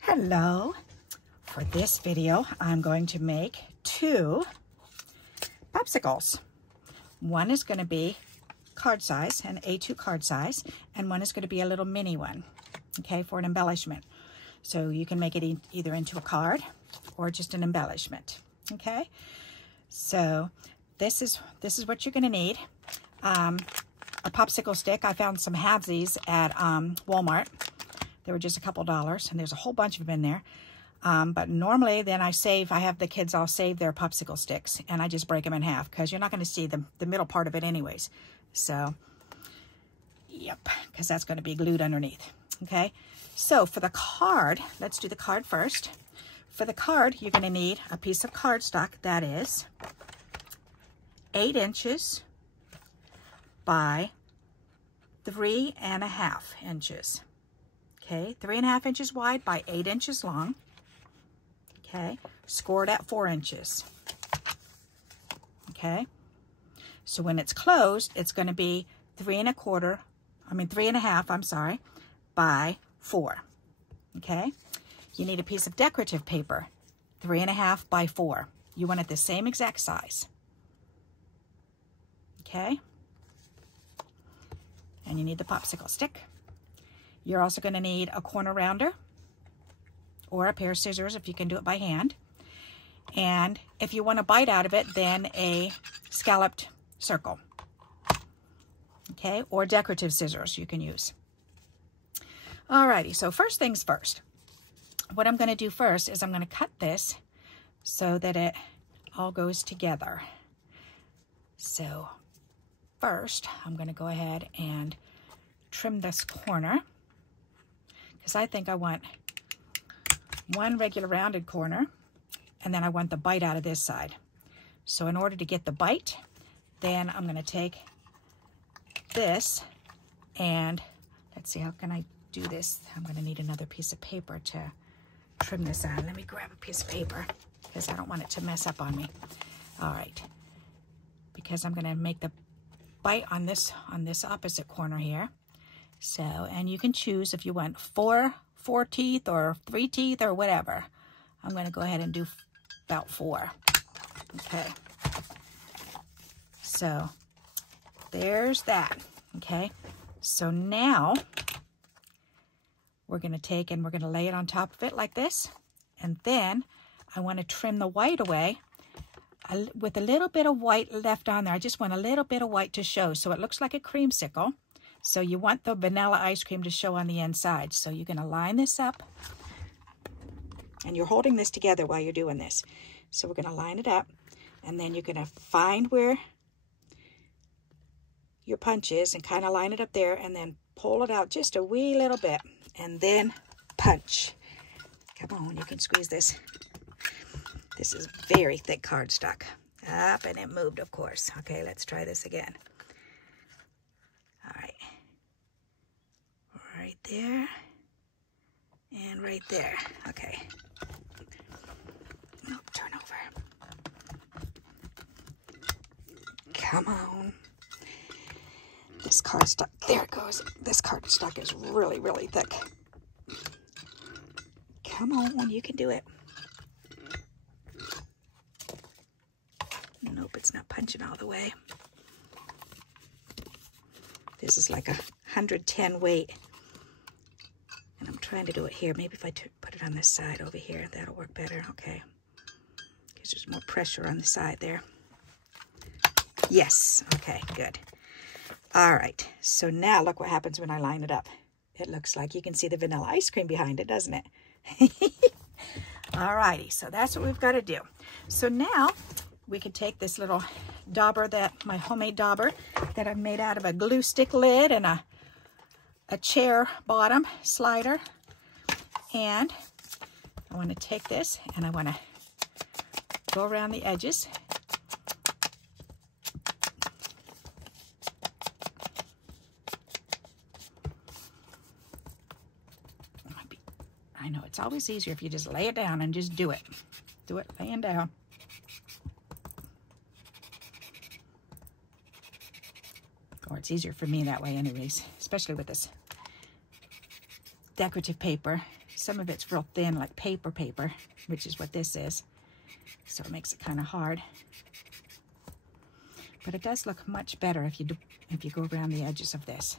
Hello. For this video, I'm going to make 2 popsicles. One is going to be card size, an A2 card size, and one is going to be a little mini one, okay, for an embellishment. So you can make it either into a card or just an embellishment, okay? So this is what you're going to need. A popsicle stick. I found some halvesies at Walmart. They were just a couple dollars, and there's a whole bunch of them in there. But normally then I have the kids all save their popsicle sticks, and I just break them in half because you're not going to see the middle part of it anyways. So, yep, because that's going to be glued underneath, okay? So for the card, let's do the card first. For the card, you're going to need a piece of cardstock that is 8 inches by 3.5 inches. Okay, 3.5 inches wide by 8 inches long. Okay, scored at 4 inches. Okay, so when it's closed, it's going to be 3.5, I'm sorry, by 4. Okay, you need a piece of decorative paper, 3.5 by 4. You want it the same exact size. Okay, and you need the popsicle stick. You're also going to need a corner rounder or a pair of scissors if you can do it by hand. And if you want a bite out of it, then a scalloped circle. Okay, or decorative scissors you can use. Alrighty, so first things first. What I'm going to do first is I'm going to cut this so that it all goes together. So first, I'm going to go ahead and trim this corner, because I think I want one regular rounded corner, and then I want the bite out of this side. So in order to get the bite, then I'm going to take this, and let's see, how can I do this? I'm going to need another piece of paper to trim this on. Let me grab a piece of paper, because I don't want it to mess up on me. All right, because I'm going to make the bite on this opposite corner here. So, and you can choose if you want four teeth or 3 teeth or whatever. I'm going to go ahead and do about 4. Okay. So there's that. Okay. So now we're going to take and we're going to lay it on top of it like this. And then I want to trim the white away with a little bit of white left on there. I just want a little bit of white to show, so it looks like a creamsicle. So you want the vanilla ice cream to show on the inside. So you're going to line this up, and you're holding this together while you're doing this. So we're going to line it up, and then you're going to find where your punch is and kind of line it up there, and then pull it out just a wee little bit, and then punch. Come on, you can squeeze this. This is very thick cardstock. Up, and it moved, of course. Okay, let's try this again. All right. Right there. And right there. Okay. Oh, turn over. Come on. This cardstock, there it goes. This cardstock is really, really thick. Come on, you can do it. Nope, it's not punching all the way. This is like 110 weight. And I'm trying to do it here. Maybe if I put it on this side over here, that'll work better. Okay. Because there's more pressure on the side there. Yes. Okay, good. All right. So now look what happens when I line it up. It looks like you can see the vanilla ice cream behind it, doesn't it? All righty. So that's what we've got to do. So now we can take this little dauber, my homemade dauber that I've made out of a glue stick lid and a chair bottom slider. And I want to take this and I want to go around the edges. I know it's always easier if you just lay it down and just do it. Do it laying down. Or it's easier for me that way anyways, especially with this decorative paper. Some of it's real thin, like paper, which is what this is. So it makes it kind of hard. But it does look much better if you go around the edges of this.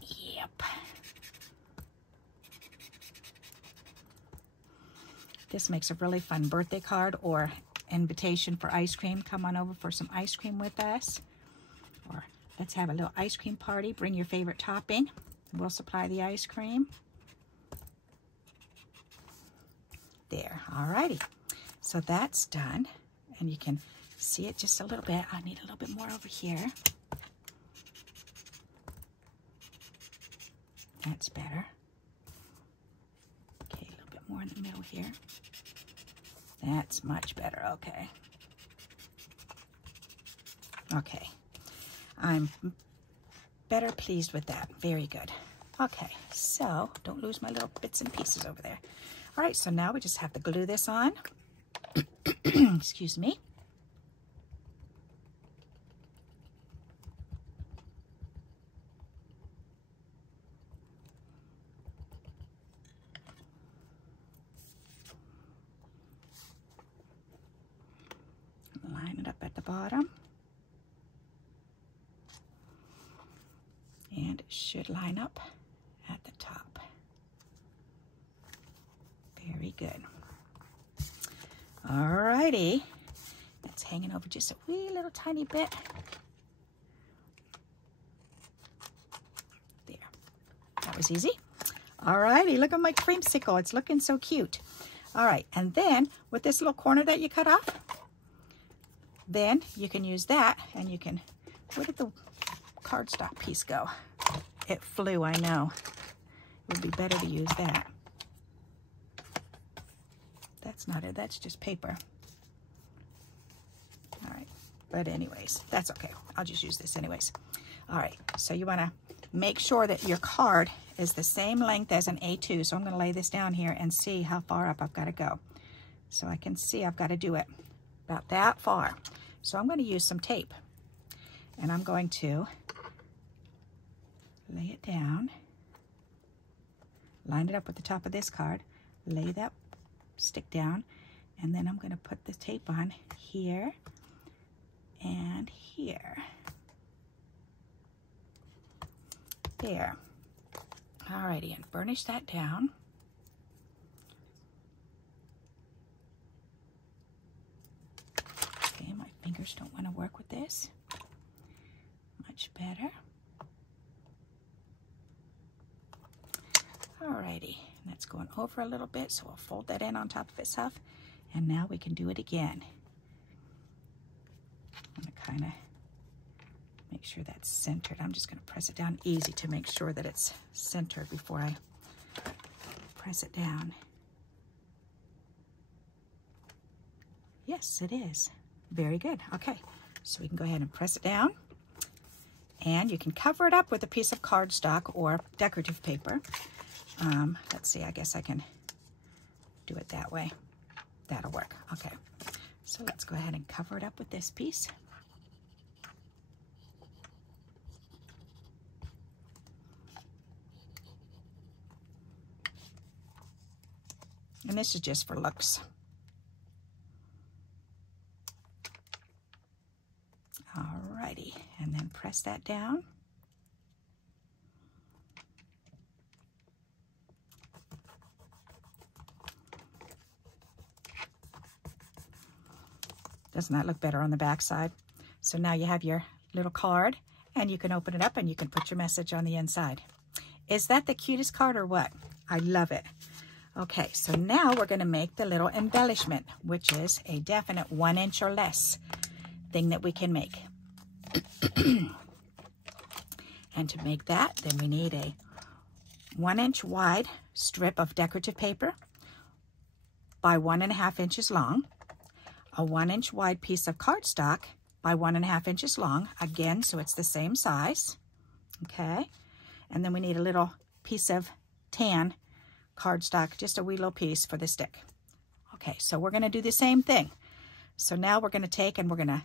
Yep. This makes a really fun birthday card or invitation for ice cream. Come on over for some ice cream with us. Or let's have a little ice cream party. Bring your favorite topping. We'll supply the ice cream. There, alrighty. So that's done. And you can see it just a little bit. I need a little bit more over here. That's better. Okay, a little bit more in the middle here. That's much better, okay. Okay, I'm better pleased with that. Very good. Okay, so don't lose my little bits and pieces over there. All right, so now we just have to glue this on. Excuse me. Line it up at the bottom. And it should line up at the top. Very good. Alrighty. It's hanging over just a wee little tiny bit. There. That was easy. Alrighty, look at my creamsicle. It's looking so cute. Alright, and then with this little corner that you cut off, then you can use that and you can, where did the cardstock piece go? It flew, I know. It would be better to use that. That's not it, that's just paper. All right, but anyways, that's okay. I'll just use this anyways. All right, so you wanna make sure that your card is the same length as an A2. So I'm gonna lay this down here and see how far up I've gotta go. So I can see I've gotta do it about that far. So I'm gonna use some tape and I'm going to lay it down, line it up with the top of this card, lay that stick down, and then I'm going to put the tape on here and here. There. Alrighty, and burnish that down. Okay, my fingers don't want to work with this. Much better. Alrighty, and that's going over a little bit, so we'll fold that in on top of itself, and now we can do it again. I'm going to kind of make sure that's centered. I'm just going to press it down easy to make sure that it's centered before I press it down. Yes, it is. Very good. Okay, so we can go ahead and press it down, and you can cover it up with a piece of cardstock or decorative paper. Let's see, I guess I can do it that way. That'll work. Okay, so let's go ahead and cover it up with this piece. And this is just for looks. Alrighty, and then press that down. Doesn't that look better on the back side? So now you have your little card, and you can open it up and you can put your message on the inside. Is that the cutest card or what? I love it. Okay, so now we're going to make the little embellishment, which is a definite 1 inch or less thing that we can make. And to make that, then we need a 1 inch wide strip of decorative paper by 1.5 inches long, a 1 inch wide piece of cardstock by 1.5 inches long, again, so it's the same size, okay? And then we need a little piece of tan cardstock, just a wee little piece for the stick. Okay, so we're gonna do the same thing. So now we're gonna take and we're gonna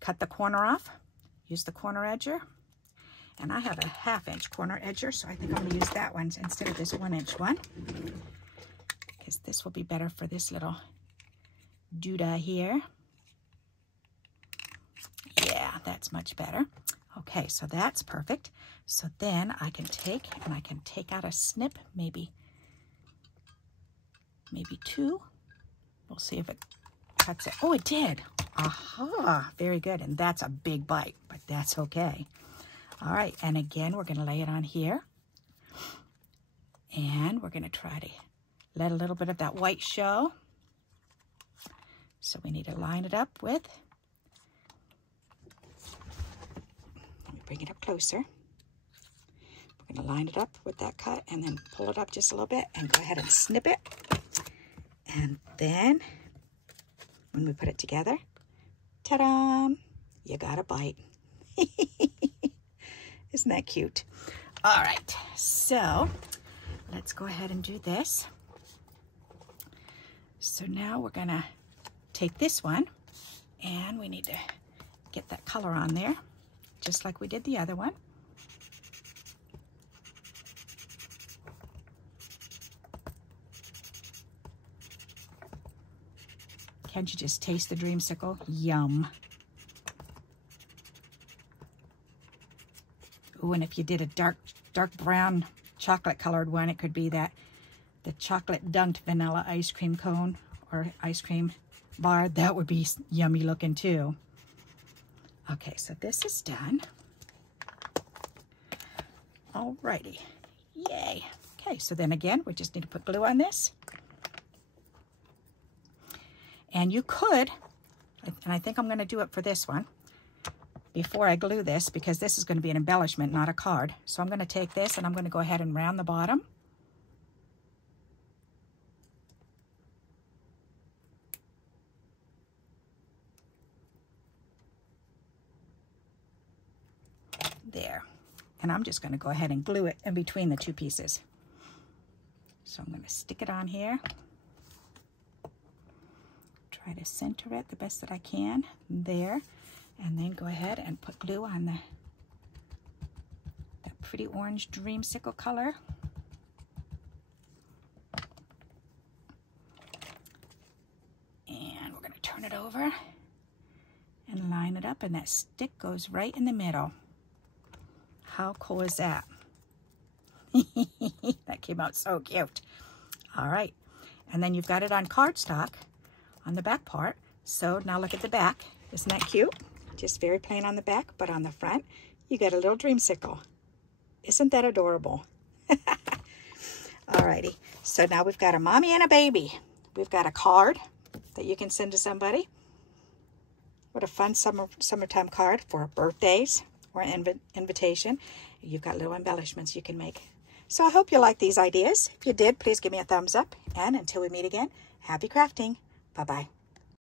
cut the corner off, use the corner edger, And I have a 1/2 inch corner edger, so I think I'm going to use that one instead of this 1 inch one, because this will be better for this little doodah here. Yeah, that's much better. Okay, so that's perfect. So then I can take out a snip, maybe 2. We'll see if it cuts it. Oh, it did. Aha, very good. And that's a big bite, but that's okay. All right, and again, we're going to lay it on here. And we're going to try to let a little bit of that white show. So we need to line it up with, let me bring it up closer. We're going to line it up with that cut and then pull it up just a little bit and go ahead and snip it. And then when we put it together, ta-da, you got a bite. Isn't that cute? All right, so let's go ahead and do this. So now we're gonna take this one and we need to get that color on there, just like we did the other one. Can't you just taste the dreamsicle? Yum. Ooh, and if you did a dark brown chocolate colored one, it could be the chocolate dunked vanilla ice cream cone or ice cream bar. That would be yummy looking too. Okay, so this is done. Alrighty, yay. Okay, so then again, we just need to put glue on this. And you could, and I think I'm going to do it for this one before I glue this, because this is going to be an embellishment, not a card. So I'm going to take this and I'm going to go ahead and round the bottom. There. And I'm just going to go ahead and glue it in between the two pieces. So I'm going to stick it on here. Try to center it the best that I can there, and then go ahead and put glue on that pretty orange dreamsicle color. And we're going to turn it over and line it up, and that stick goes right in the middle. How cool is that? That came out so cute. All right, and then you've got it on cardstock on the back part. So now look at the back. Isn't that cute? Just very plain on the back, but on the front, you got a little dreamsicle. Isn't that adorable? Alrighty, so now we've got a mommy and a baby. We've got a card that you can send to somebody. What a fun summertime card for birthdays or an invitation. You've got little embellishments you can make. So I hope you like these ideas. If you did, please give me a thumbs up. And until we meet again, happy crafting. Bye-bye.